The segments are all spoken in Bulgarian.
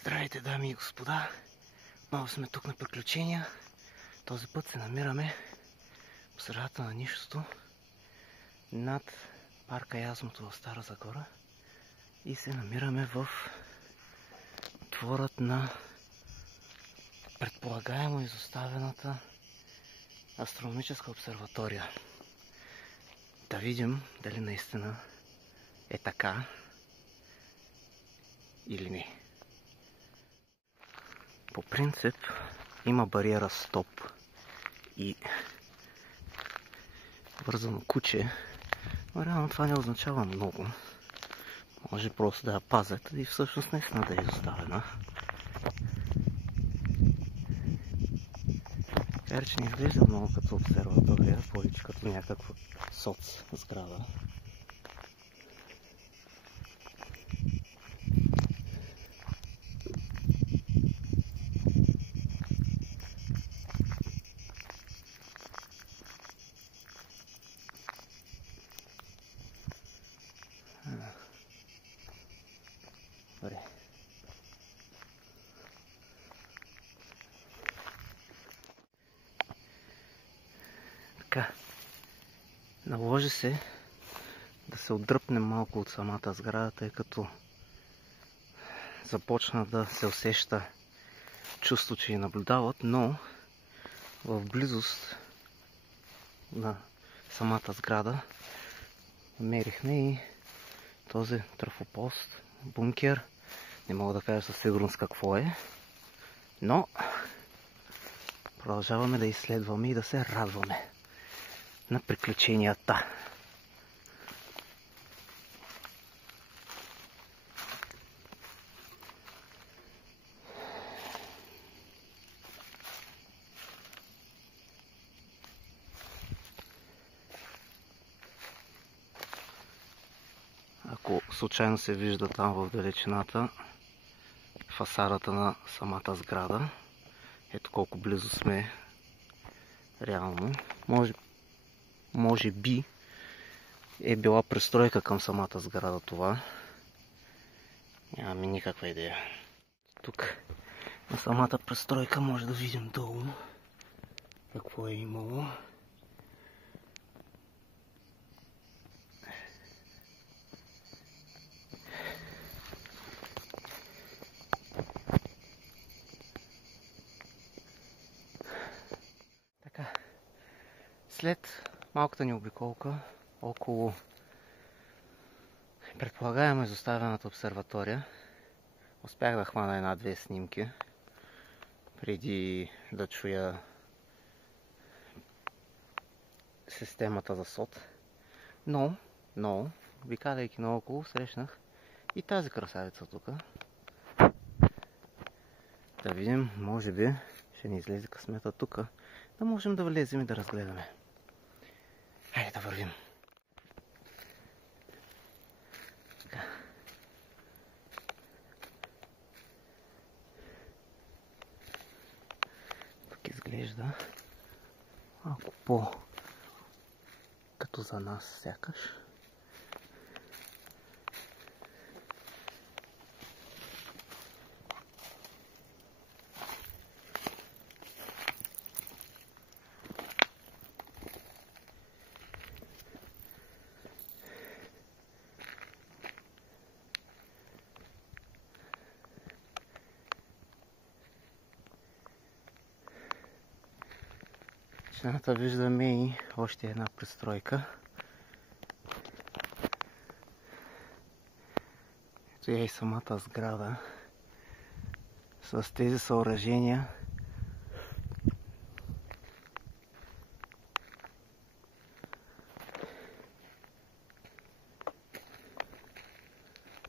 Здравейте, дами и господа! Отново сме тук на приключения. Този път се намираме в средата на нищото над парка Язмото в Стара Загора и се намираме в дворът на предполагаемо изоставената астрономическа обсерватория. Да видим дали наистина е така или не. По принцип има бариера стоп и вързано куче, но реално това не означава много. Може просто да я пазят и всъщност наистина да е изоставена. Така че не изглежда много като обсерватория, повече като някаква соц сграда. Добре. Така. Наложи се да се отдръпнем малко от самата сграда, тъй като започна да се усеща чувство, че ни наблюдават, но в близост на самата сграда намерихме и този трафопост, бункер. Не мога да кажа със сигурност какво е, но продължаваме да изследваме и да се радваме на приключенията. Ако случайно се вижда там в далечината фасадата на самата сграда, ето колко близо сме реално. Може би е била пристройка към самата сграда това. Нямаме никаква идея. Тук на самата пристройка може да видим долу какво е имало. Така, след малката ни обиколка около предполагаемо изоставената обсерватория, успях да хвана една-две снимки преди да чуя системата за СОТ. Но, обикаляйки наоколо, срещнах и тази красавица тук. Да видим, може би ще ни излезе късмета тук, да можем да влезем и да разгледаме. Хайде да вървим. Така. Тук изглежда малко по като за нас сякаш. В стената виждаме и още една пристройка. Ето е и самата сграда с тези съоръжения.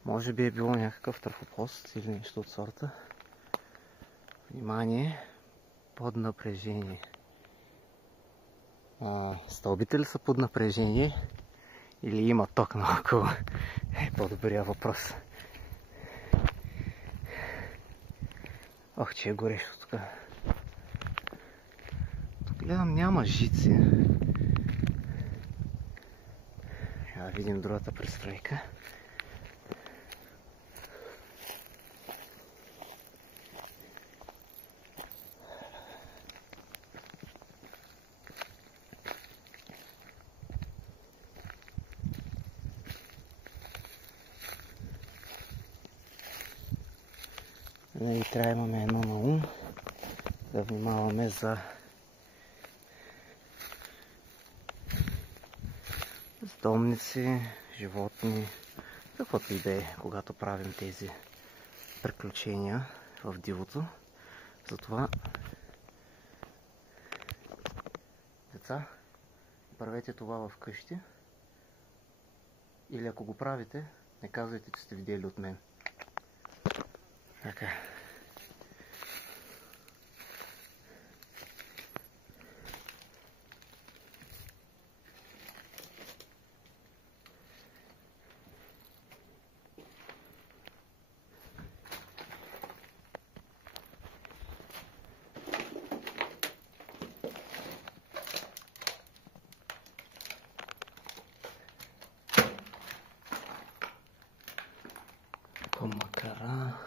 Може би е било някакъв трафопост или нещо от сорта. Внимание, под напрежение. Стълбите ли са под напрежение или има ток наоколо? Е по-добрия въпрос. Ох, че е горещо тук. Тук гледам няма жици. Да видим другата пристройка. Винаги трябва да имаме едно на ум, да внимаваме за домници, животни, каквото и да е, когато правим тези приключения в дивото. Затова, деца, правете това вкъщи. Или ако го правите, не казвайте, че сте видели от мен. Така. Макара.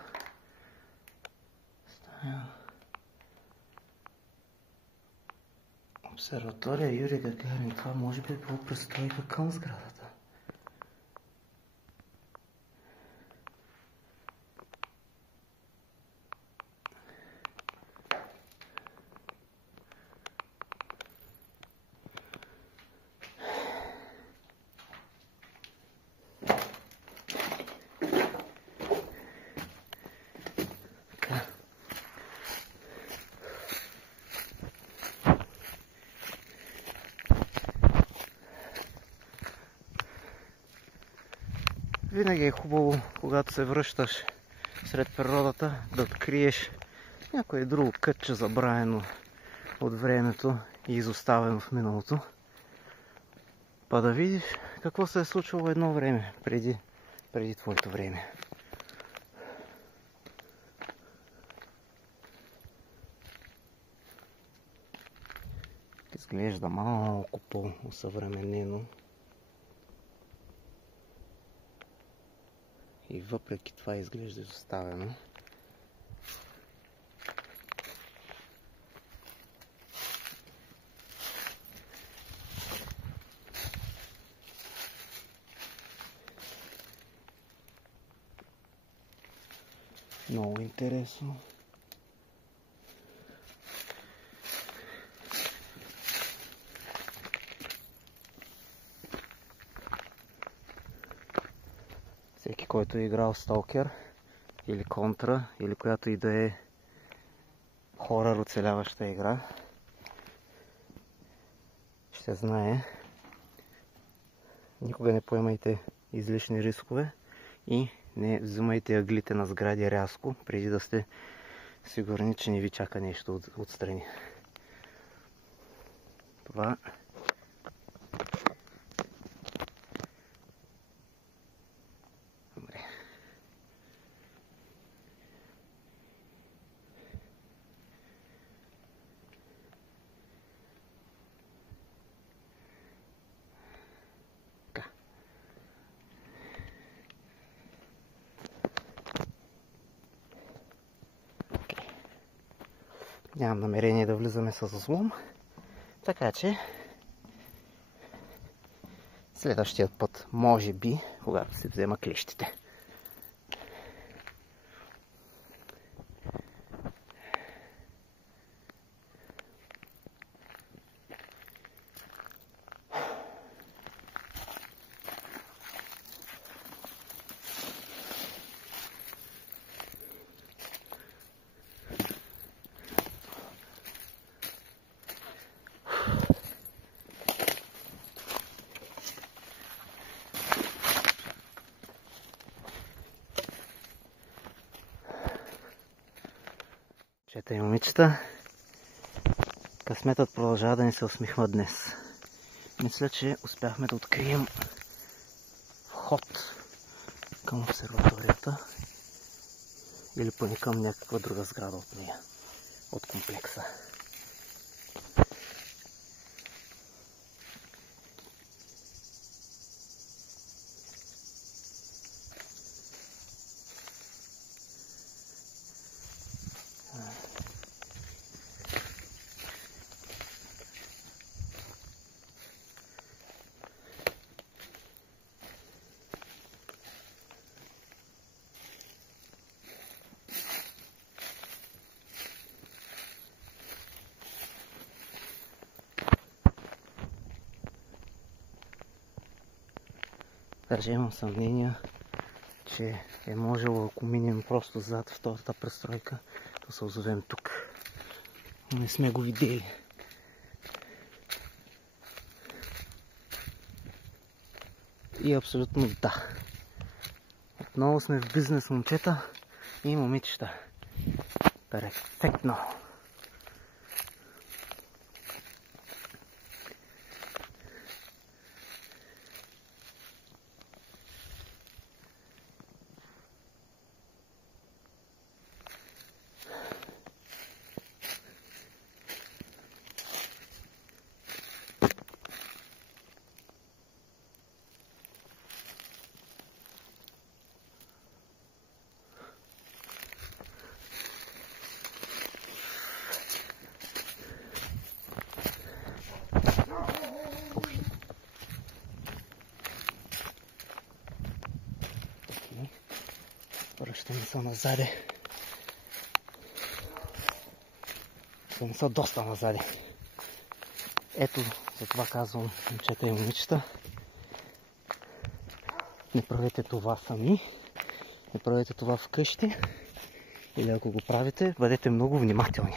Обсерватория Юрий Гагарин. Това може би е било пристройка към сградата. Винаги е хубаво, когато се връщаш сред природата, да откриеш някое друго кътче забравено от времето и изоставено в миналото. Па да видиш какво се е случило едно време, преди твоето време. Изглежда малко по-усъвременено. И въпреки това изглежда изоставено. Много интересно. Всеки, който е играл Сталкер или Контра, или която и да е хорър оцеляваща игра, ще знае. Никога не поемайте излишни рискове и не взимайте ъглите на сгради рязко, преди да сте сигурни, че не ви чака нещо отстрани. Това нямам намерение да влизаме с злом, така че следващият път, може би, когато се взема клещите. Чета и момичета, късметът продължава да ни се усмихва днес. Мисля, че успяхме да открием вход към обсерваторията или поне към някаква друга сграда от нея, от комплекса. Даже имам съмнение, че е можело, ако минем просто зад втората престройка, да се озовем тук. Но не сме го видели. И абсолютно да. Отново сме в бизнес, момчета и момичета. Перфектно! Връщаме се назаде. Ще са доста назаде. Ето, затова казвам, момчета и момичета, не правете това сами, не правете това вкъщи, или ако го правите, бъдете много внимателни.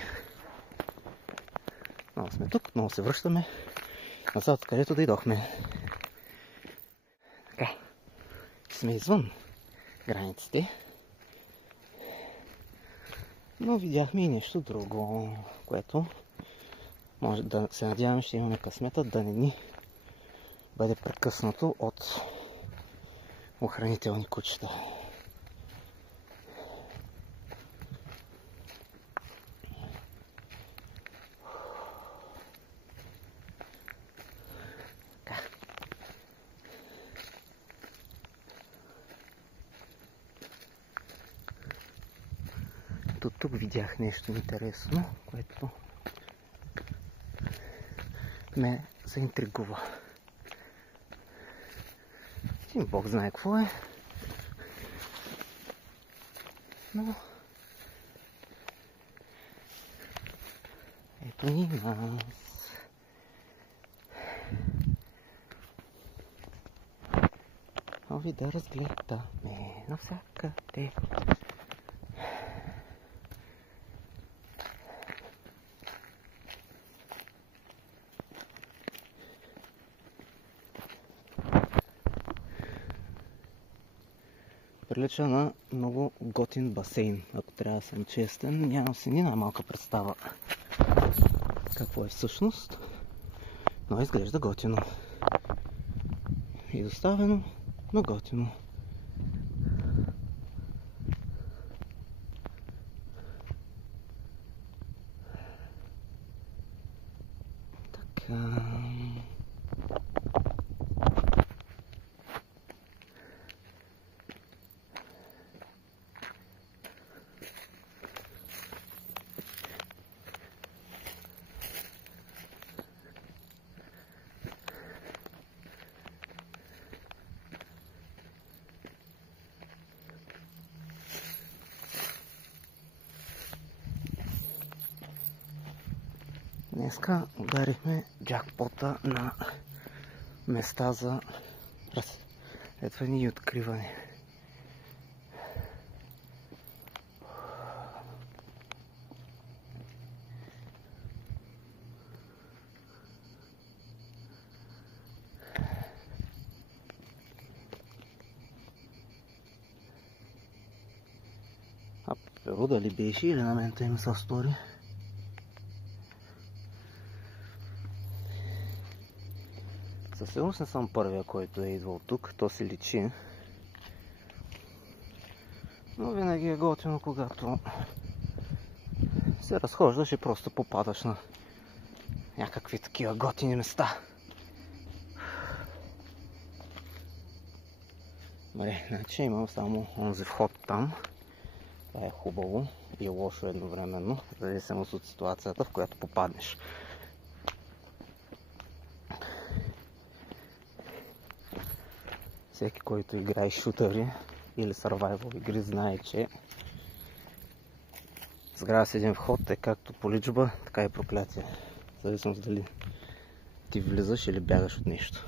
Много сме тук, много се връщаме назад, където дойдохме. Така, сме извън границите, но видяхме и нещо друго, което може да се надяваме, ще имаме късмета да не ни бъде прекъснато от охранителни кучета. Тук видях нещо интересно, което ме заинтригува. И Бог знае какво е. Но ето ни нас. Ови да разгледаме навсякъде. Прилича на много готин басейн, ако трябва да съм честен. Нямам си ни най-малка представа какво е всъщност, но изглежда готино. И доставено, но готино. Така... Днеска ударихме джакпота на места за разследване и откриване. А Перу дали беше или на мен им се стори? Със сигурност не съм първия, който е идвал тук, то се личи. Но винаги е готино, когато се разхождаш и просто попадаш на някакви такива готини места. Добре, значи имам само онзи вход там. Това е хубаво и е лошо едновременно, в зависимост от ситуацията, в която попаднеш. Всеки, който играе шутъри или survival игри, знае, че сграда с един вход е както поличба, така и проклятие. В зависимост дали ти влизаш или бягаш от нещо.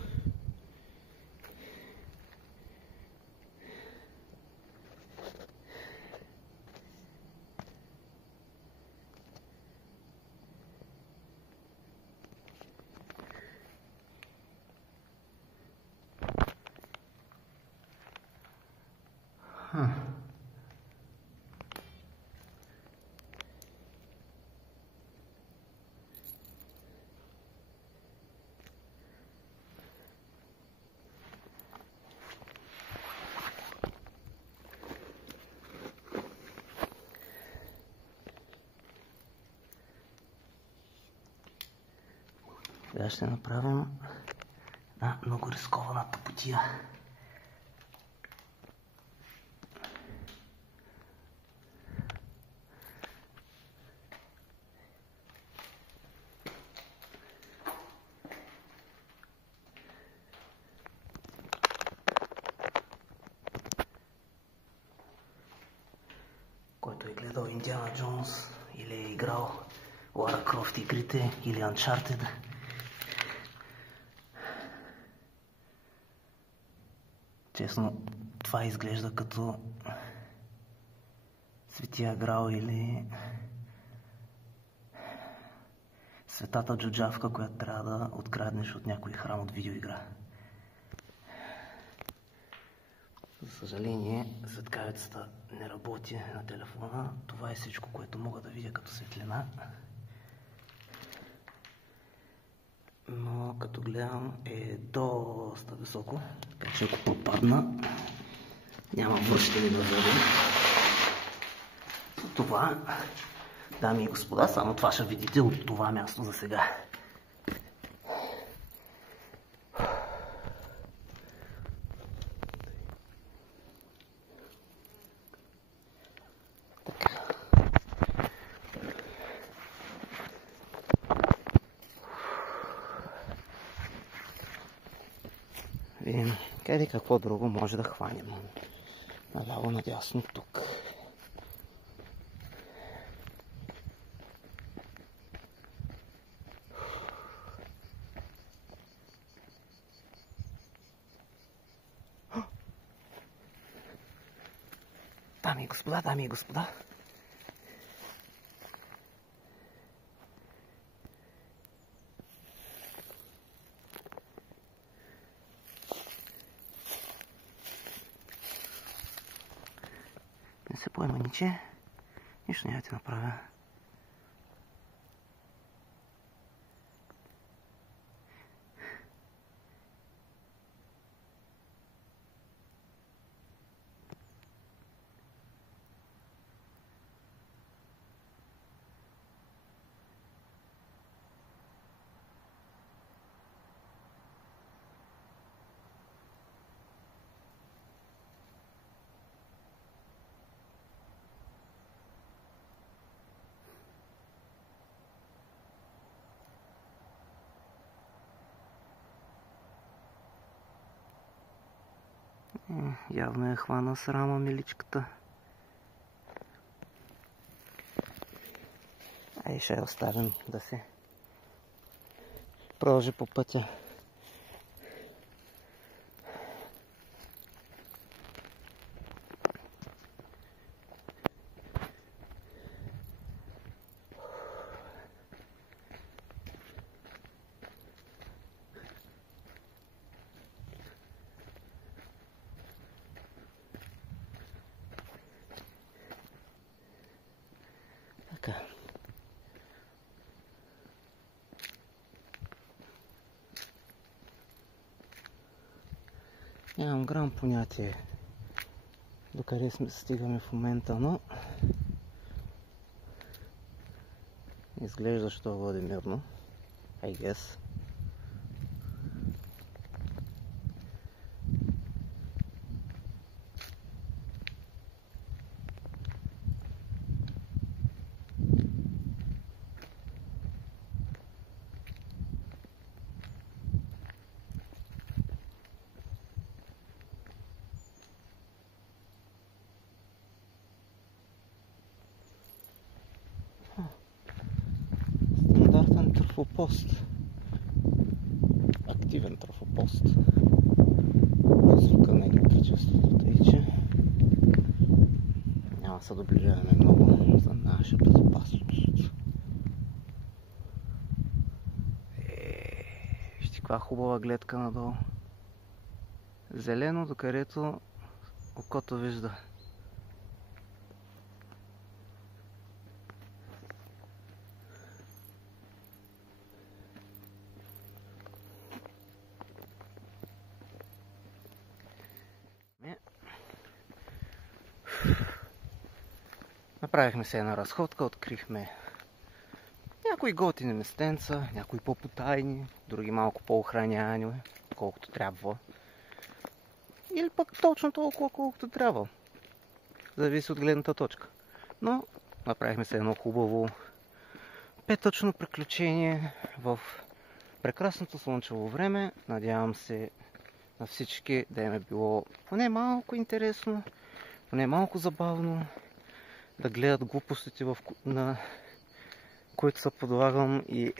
Сега ще направим много рискованата пътия. Който е гледал Индиана Джонс или е играл Лара Крофт игрите или Uncharted, честно, това изглежда като Светия Грал или Светата джуджавка, която трябва да откраднеш от някой храм от видеоигра. За съжаление, светкавицата не работи на телефона. Това е всичко, което мога да видя като светлина. Но като гледам е доста високо, така че ако попадна, няма връщане назад. Това, дами и господа, само това ще видите от това място за сега. Видим къде какво друго може да хванем. Наляво, надясно, тук. Дами и господа, не се поема ниче, нищо няма да ти направя. Явно е хвана срама миличката. Ай, ще я оставим да се продължи по пътя. Така. Нямам грам понятие докъде стигаме в момента, но изглежда, що води мирно, I guess. Стандартен трафопост. Активен трафопост. Разлика на електричеството, тъй че няма да се доближаваме много за наша безопасност. Вижте каква хубава гледка надолу. Зелено, докъдето окото вижда. Направихме се една разходка, открихме Някои готини местенца, някои по-потайни, други малко по-охраняеми, колкото трябва. Или пък точно толкова, колкото трябва. Зависи от гледната точка. Но направихме се едно хубаво петъчно приключение в прекрасното слънчево време. Надявам се на всички да им е било поне малко интересно, поне малко забавно да гледат глупостите, на които се подлагам и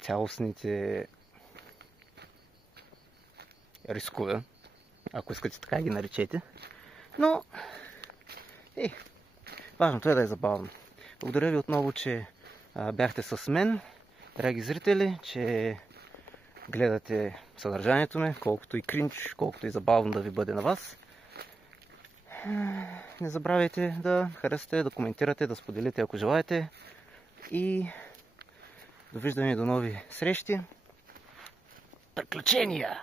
цялостните рискове, ако искате така ги наречете. Но важното е да е забавно. Благодаря ви отново, че бяхте с мен, драги зрители, че гледате съдържанието ми, колкото и кринч, колкото и забавно да ви бъде на вас. Не забравяйте да харесате, да коментирате, да споделите, ако желаете. И довиждане до нови срещи. Приключения!